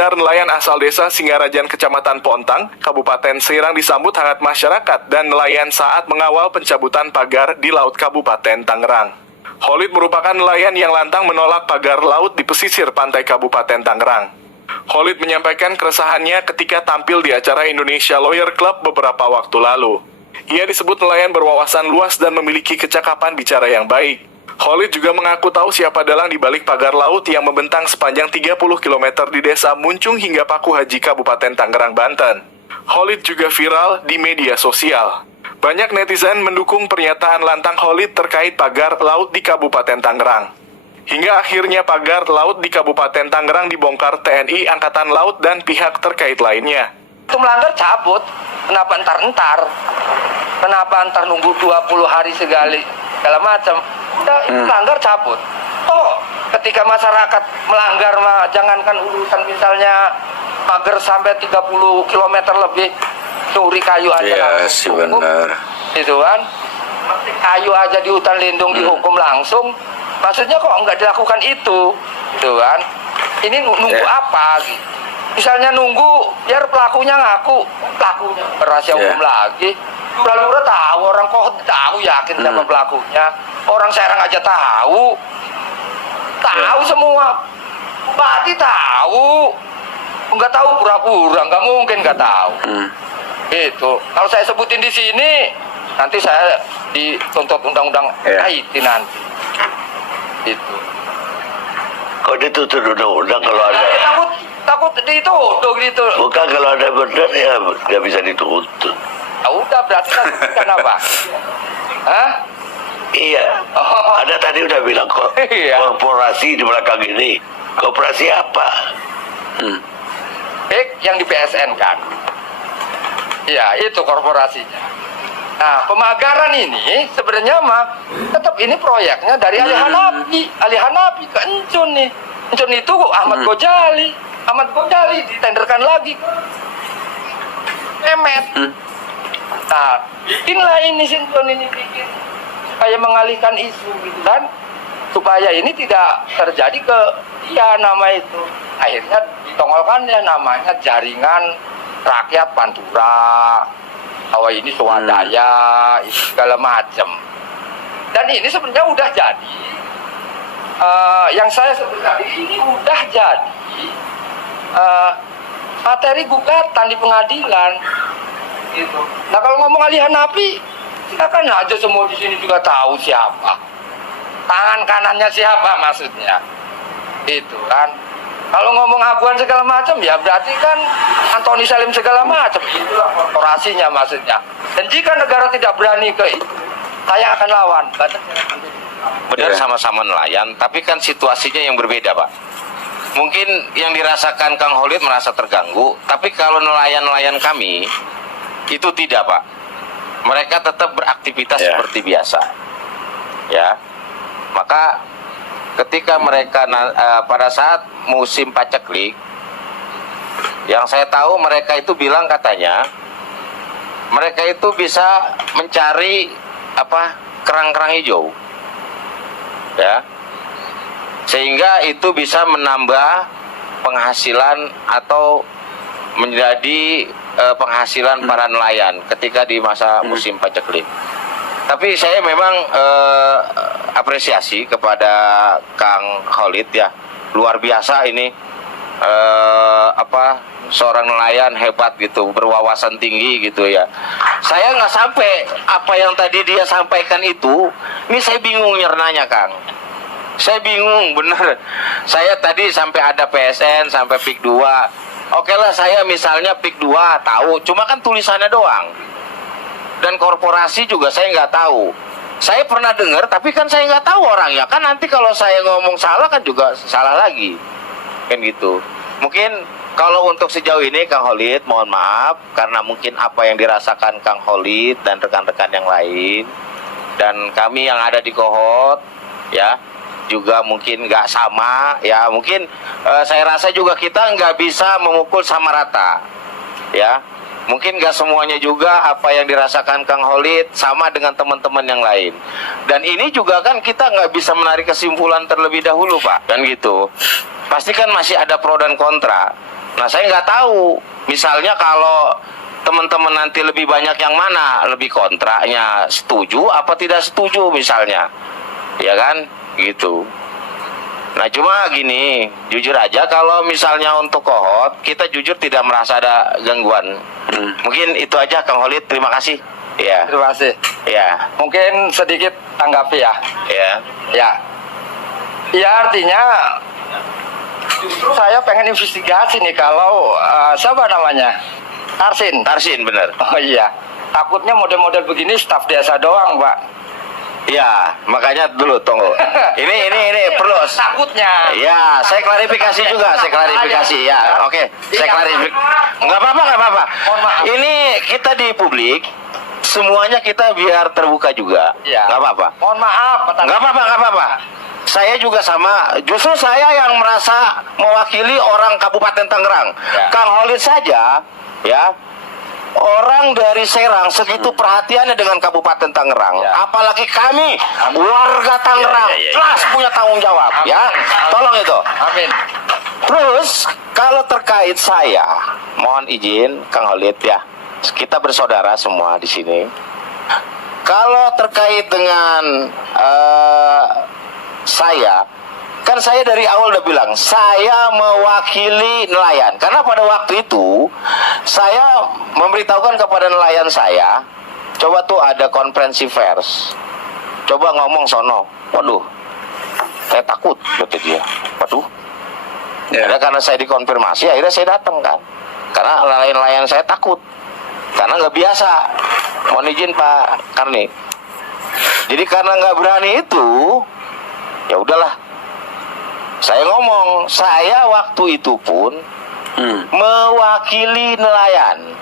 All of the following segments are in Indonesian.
dan nelayan asal desa Singarajan, Kecamatan Pontang, Kabupaten Serang disambut hangat masyarakat dan nelayan saat mengawal pencabutan pagar di Laut Kabupaten Tangerang. Khalid merupakan nelayan yang lantang menolak pagar laut di pesisir pantai Kabupaten Tangerang. Khalid menyampaikan keresahannya ketika tampil di acara Indonesia Lawyer Club beberapa waktu lalu. Ia disebut nelayan berwawasan luas dan memiliki kecakapan bicara yang baik. Khalid juga mengaku tahu siapa dalang di balik pagar laut yang membentang sepanjang 30 km di desa Muncung hingga Paku Haji Kabupaten Tangerang, Banten. Khalid juga viral di media sosial. Banyak netizen mendukung pernyataan lantang Khalid terkait pagar laut di Kabupaten Tangerang. Hingga akhirnya pagar laut di Kabupaten Tangerang dibongkar TNI Angkatan Laut dan pihak terkait lainnya. Itu melanggar cabut, kenapa entar-entar? Kenapa entar nunggu 20 hari segala macam? Udah, itu melanggar cabut. Oh, ketika masyarakat melanggar, jangankan urusan misalnya pagar sampai 30 km lebih, curi kayu aja. Iya sih benar. Gitu kan? Kayu aja di hutan lindung dihukum langsung. Maksudnya kok nggak dilakukan itu? Gitu kan? Ini nunggu apa? Gitu. Misalnya nunggu biar pelakunya ngaku, pelakunya rahasia umum lagi. Lurah tahu, orang kok tahu yakin siapa pelakunya. Orang Serang aja tahu semua. Bupati tahu, nggak tahu pura-pura, nggak mungkin nggak tahu. Itu kalau saya sebutin di sini, nanti saya dituntut undang-undang IT nanti. Itu. Kok dituntut undang-undang kalau ada? Takut dituduh gitu. Bukan, kalau ada benar ya nggak bisa dituntut. Udah berarti kan apa? Hah? Iya. Ada tadi udah bilang kok korporasi di belakang ini. Korporasi apa? Yang di PSN kan? Iya, itu korporasinya. Nah, pemagaran ini sebenarnya mah tetap ini proyeknya dari Ali Hanafi ke Encun nih. Encun itu Ahmad Ghazali. Ahmad Ghazali ditenderkan lagi ke Mehmet. Nah, bikinlah ini Encun ini bikin supaya mengalihkan isu gitu kan, supaya ini tidak terjadi ke dia nama itu. Akhirnya ditongolkan ya namanya Jaringan Rakyat Pantura, bahwa ini swadaya, itu segala macam. Dan ini sebenarnya udah jadi. Yang saya sebut tadi ini udah jadi materi gugatan di pengadilan. Gitu. Nah kalau ngomong Ali Hanafi, silakan aja, semua di sini juga tahu siapa. Tangan kanannya siapa maksudnya. Itu kan. Kalau ngomong aguan segala macam ya berarti kan Antoni Salim segala macam, itulah korporasinya maksudnya. Dan jika negara tidak berani ke itu, saya akan lawan. Benar, sama-sama nelayan, tapi kan situasinya yang berbeda, Pak. Mungkin yang dirasakan Kang Khalid merasa terganggu, tapi kalau nelayan-nelayan kami itu tidak, Pak. Mereka tetap beraktivitas seperti biasa. Ya. Maka ketika mereka pada saat musim paceklik, yang saya tahu mereka itu bilang katanya mereka itu bisa mencari kerang-kerang hijau, ya, sehingga itu bisa menambah penghasilan atau menjadi penghasilan para nelayan ketika di masa musim paceklik. Tapi saya memang apresiasi kepada Kang Khalid ya, luar biasa ini, seorang nelayan hebat gitu, berwawasan tinggi gitu ya. Saya nggak sampai apa yang tadi dia sampaikan itu, ini saya bingung nyernanya Kang. Saya bingung bener. Saya tadi sampai ada PSN sampai PIK 2. Oke lah, saya misalnya PIK 2 tahu, cuma kan tulisannya doang. Dan korporasi juga saya nggak tahu. Saya pernah dengar, tapi kan saya nggak tahu orangnya. Kan nanti kalau saya ngomong salah kan juga salah lagi, kan gitu. Mungkin kalau untuk sejauh ini Kang Khalid, mohon maaf karena mungkin apa yang dirasakan Kang Khalid dan rekan-rekan yang lain, dan kami yang ada di Kohot, ya juga mungkin nggak sama, ya mungkin saya rasa juga kita nggak bisa memukul sama rata, ya. Mungkin gak semuanya juga apa yang dirasakan Kang Khalid sama dengan teman-teman yang lain. Dan ini juga kan kita nggak bisa menarik kesimpulan terlebih dahulu Pak, kan gitu. Pasti kan masih ada pro dan kontra. Nah, saya nggak tahu. Misalnya kalau teman-teman nanti lebih banyak yang mana, lebih kontraknya setuju apa tidak setuju misalnya, ya kan, gitu. Nah, cuma gini, jujur aja kalau misalnya untuk kohot, kita jujur tidak merasa ada gangguan. Mungkin itu aja, Kang Holid. Terima kasih. Ya, Terima kasih. ya, Mungkin sedikit tanggapi ya. ya. Ya. Ya artinya justru saya pengen investigasi nih kalau siapa namanya? Tarsin. Tarsin, bener. Oh iya. Takutnya model-model begini staf desa doang, Pak. Ya, makanya dulu tunggu. Ini perlu. Takutnya. Ya, saya klarifikasi juga, saya klarifikasi ya. Oke, saya klarifikasi. Nggak apa-apa. Mohon maaf. Ini kita di publik, semuanya kita biar terbuka juga. Iya. Nggak apa-apa. Mohon maaf, Pak Tarsin. Nggak apa-apa. Saya juga sama. Justru saya yang merasa mewakili orang Kabupaten Tangerang. Ya. Kang Holid saja, ya. Orang dari Serang segitu perhatiannya dengan Kabupaten Tangerang. Ya. Apalagi kami warga Tangerang jelas punya tanggung jawab. Amin. Ya, tolong itu. Amin. Terus kalau terkait saya, mohon izin Kang Holid ya. Kita bersaudara semua di sini. Kalau terkait dengan saya, kan saya dari awal udah bilang saya mewakili nelayan, karena pada waktu itu saya memberitahukan kepada nelayan saya, coba tuh ada konferensi pers, coba ngomong sono. Waduh, saya takut, kata dia. Waduh, ya karena saya dikonfirmasi, akhirnya saya datang kan, karena nelayan-nelayan saya takut, karena nggak biasa. Mohon izin Pak Karni. Jadi karena nggak berani itu, ya udahlah. Saya ngomong, saya waktu itu pun mewakili nelayan.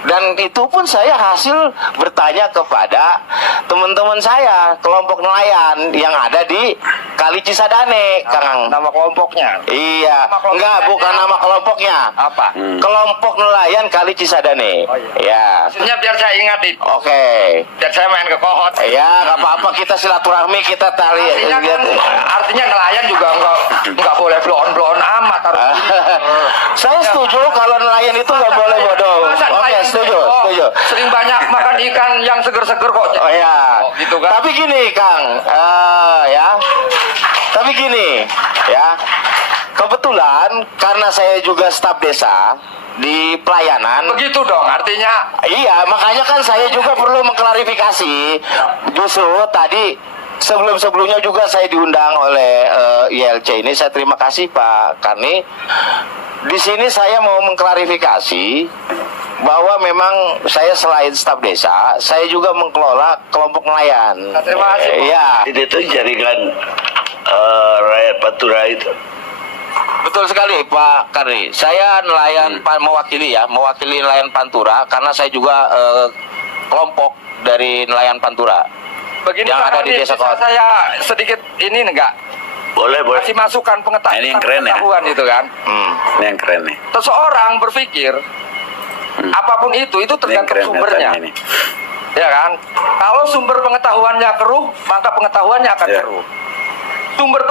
Dan itu pun saya hasil bertanya kepada teman-teman saya, kelompok nelayan yang ada di Kali Cisadane, Kang. Nama kelompoknya. Iya, Nama kelompoknya enggak, bukan nama kelompoknya. Apa? Kelompok nelayan Kali Cisadane. Oh, iya. Ya. Maksudnya biar saya ingat itu. Oke. Biar saya main ke kohot. Ya, nggak apa-apa, kita silaturahmi, kita tali. Artinya nelayan juga nggak boleh bloon amat. Saya setuju kalau nelayan itu nggak boleh bodoh. Masa Oke, nelayan setuju. sering banyak makan ikan yang seger-seger kok. Oh ya. Oh, gitu kan. Tapi gini, Kang, ya. Tapi gini, ya. Kebetulan karena saya juga staf desa di pelayanan. Begitu dong, artinya. Iya, makanya kan saya juga perlu mengklarifikasi. Justru tadi sebelum-sebelumnya juga saya diundang oleh ILC ini. Saya terima kasih Pak Karni. Di sini saya mau mengklarifikasi bahwa memang saya selain staf desa, saya juga mengelola kelompok nelayan. Terima kasih, Pak. Iya. Itu jaringan rakyat Pantura itu. Betul sekali Pak Karni. Saya nelayan mewakili nelayan Pantura karena saya juga kelompok dari nelayan Pantura Begini yang Pak ada di Karni, Desa bisa Kohot. saya sedikit ini enggak? Boleh. Kasih masukan Ini yang keren ya? pengetahuan itu kan. Ini yang keren nih. Seseorang berpikir apapun itu Ini yang tergantung keren sumbernya. katanya ini. Ya kan? Kalau sumber pengetahuannya keruh, maka pengetahuannya akan Ya. keruh. Sumber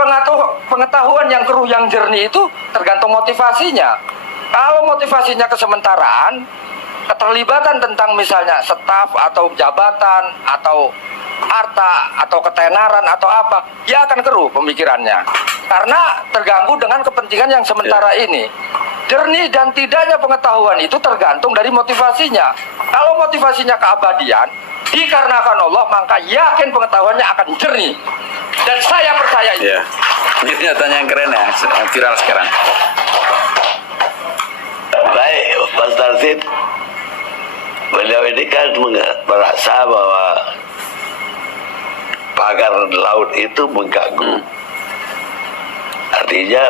pengetahuan yang keruh yang jernih itu tergantung motivasinya. Kalau motivasinya kesementaraan, keterlibatan tentang misalnya staf atau jabatan atau harta atau ketenaran atau apa, dia akan keruh pemikirannya. Karena terganggu dengan kepentingan yang sementara ini. Jernih dan tidaknya pengetahuan itu tergantung dari motivasinya. Kalau motivasinya keabadian, dikarenakan Allah, maka yakin pengetahuannya akan jernih. Dan saya percaya itu. Ya. Ini nyatanya yang keren ya, viral sekarang. Baik, Mas Tarsin. Beliau ini kan merasa bahwa pagar laut itu mengganggu. Artinya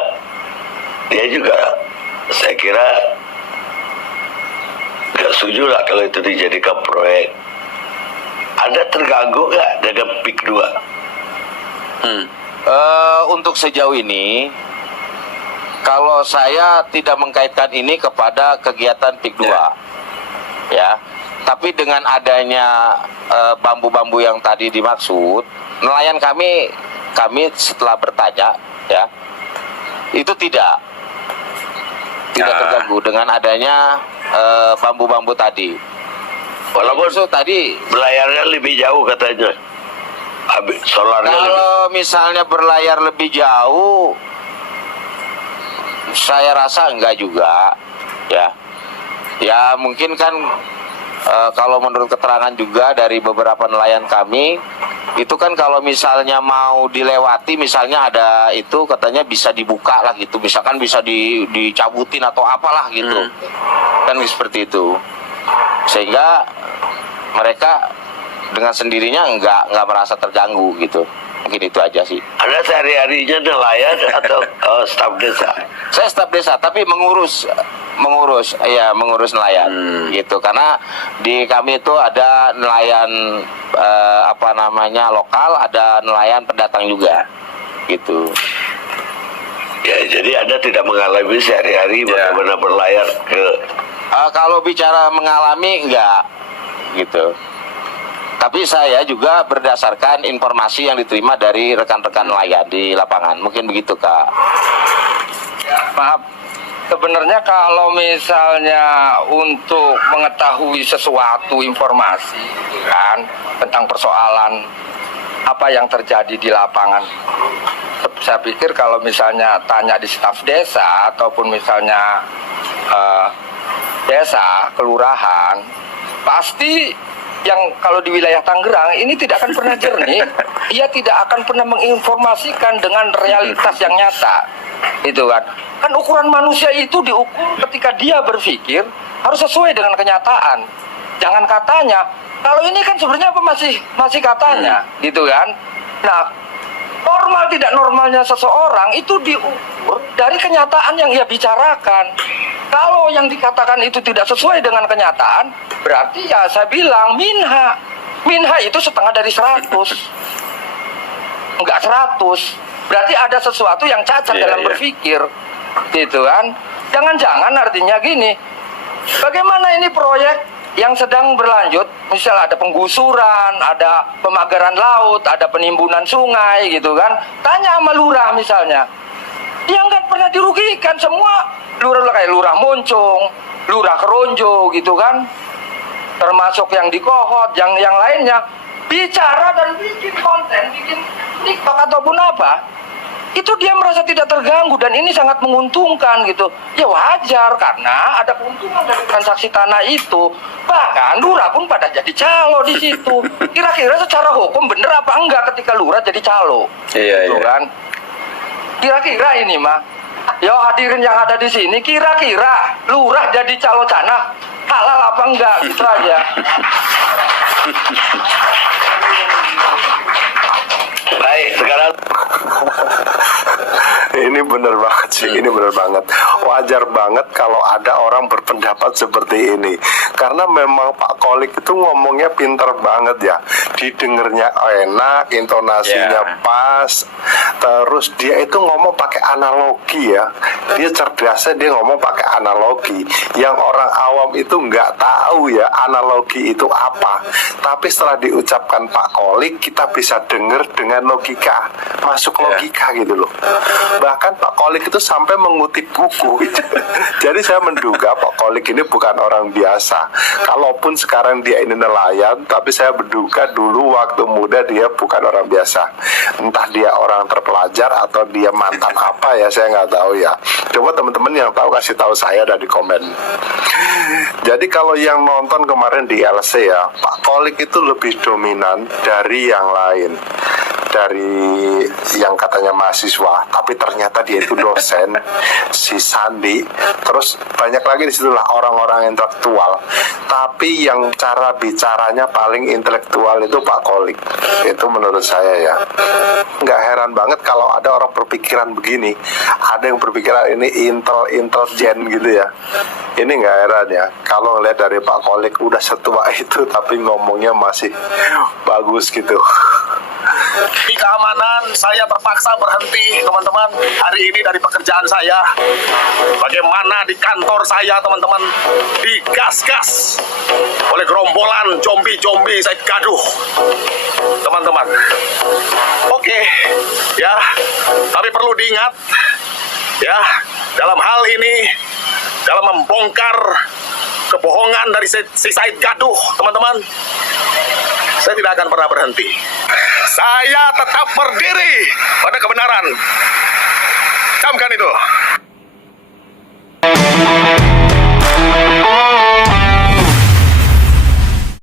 dia juga, saya kira, nggak setuju lah kalau itu dijadikan proyek. Anda terganggu nggak dengan PIK 2? Untuk sejauh ini, kalau saya tidak mengkaitkan ini kepada kegiatan PIK 2, ya. Tapi dengan adanya bambu-bambu yang tadi dimaksud, nelayan kami setelah bertanya, ya, itu tidak. tidak Ah. terganggu dengan adanya bambu-bambu tadi. Walaupun So, tadi belayarnya lebih jauh katanya. Solarnya lebih. kalau misalnya berlayar lebih jauh, saya rasa enggak juga, ya. Ya mungkin kan kalau menurut keterangan juga dari beberapa nelayan kami, itu kan kalau misalnya mau dilewati, misalnya ada itu katanya bisa dibuka lah gitu, misalkan bisa dicabutin atau apalah gitu, kan seperti itu, sehingga mereka dengan sendirinya nggak merasa terganggu gitu. Mungkin itu aja sih. Anda sehari-harinya nelayan atau staf desa? Saya staf desa tapi mengurus nelayan gitu, karena di kami itu ada nelayan lokal, ada nelayan pendatang juga gitu. Ya, jadi Anda tidak mengalami sehari-hari Ya. bagaimana berlayar ke. Kalau bicara mengalami enggak gitu. Tapi saya juga berdasarkan informasi yang diterima dari rekan-rekan nelayan di lapangan. Mungkin begitu, Kak. Maaf, sebenarnya kalau misalnya untuk mengetahui sesuatu informasi kan tentang persoalan apa yang terjadi di lapangan, saya pikir kalau misalnya tanya di staf desa ataupun misalnya desa, kelurahan, pasti yang kalau di wilayah Tangerang ini tidak akan pernah jernih. Dia tidak akan pernah menginformasikan dengan realitas yang nyata, itu kan. Kan ukuran manusia itu diukur ketika dia berpikir harus sesuai dengan kenyataan. Jangan katanya. Kalau ini kan sebenarnya apa masih katanya, gitu kan. Nah, normal tidak normalnya seseorang itu diukur dari kenyataan yang ia bicarakan. Kalau yang dikatakan itu tidak sesuai dengan kenyataan, berarti ya saya bilang minha. Minha itu setengah dari 100. Enggak 100. Berarti ada sesuatu yang cacat dalam berpikir. Gitu kan. Jangan-jangan artinya gini. Bagaimana ini proyek yang sedang berlanjut, misal ada penggusuran, ada pemagaran laut, ada penimbunan sungai gitu kan. Tanya sama lurah misalnya. Dia nggak pernah dirugikan, semua lurah kayak lurah Moncong, lurah Keronjo gitu kan. Termasuk yang di Kohot, yang lainnya bicara dan bikin konten, bikin TikTok ataupun apa. Itu dia merasa tidak terganggu dan ini sangat menguntungkan gitu. Ya wajar karena ada keuntungan dari transaksi tanah itu. Bahkan lurah pun pada jadi calo di situ. Kira-kira secara hukum bener apa enggak ketika lurah jadi calo? Iya, Gitu iya. kan? Kira-kira ini mah. Yo hadirin yang ada di sini, kira-kira lurah jadi calo tanah halal apa enggak? Gitu aja. Baik, sekarang Ini bener banget sih, ini bener banget. Wajar banget kalau ada orang berpendapat seperti ini. Karena memang Pak Kolik itu ngomongnya pinter banget ya. Didengarnya enak, intonasinya pas. Terus dia itu ngomong pakai analogi ya. Dia cerdasnya dia ngomong pakai analogi. Yang orang awam itu nggak tahu ya analogi itu apa. Tapi setelah diucapkan Pak Kolik, kita bisa dengar dengan logika. Masuk logika gitu loh. Bahkan Pak Kolik itu sampai mengutip buku gitu. Jadi saya menduga Pak Kolik ini bukan orang biasa. Kalaupun sekarang dia ini nelayan, tapi saya menduga dulu waktu muda dia bukan orang biasa. Entah dia orang terpelajar atau dia mantan apa ya, saya nggak tahu ya. Coba teman-teman yang tahu kasih tahu saya dari komen. Jadi kalau yang nonton kemarin di LC ya, Pak Kolik itu lebih dominan dari yang lain. Dari yang katanya mahasiswa, tapi ternyata dia itu dosen, si Sandi. Terus banyak lagi di situlah orang-orang intelektual. Tapi yang cara bicaranya paling intelektual itu Pak Kolik. Itu menurut saya ya. Nggak heran banget kalau ada orang berpikiran begini. Ada yang berpikiran ini intelijen gitu ya. Ini nggak heran ya. Kalau ngeliat dari Pak Kolik udah setua itu, tapi ngomongnya masih bagus gitu. Di keamanan saya terpaksa berhenti teman-teman hari ini dari pekerjaan saya. Bagaimana di kantor saya teman-teman digas-gas oleh gerombolan zombie-zombie, saya gaduh teman-teman. Oke ya, tapi perlu diingat ya, dalam hal ini dalam membongkar kebohongan dari si Said Gaduh, teman-teman. Saya tidak akan pernah berhenti. Saya tetap berdiri pada kebenaran. Camkan itu.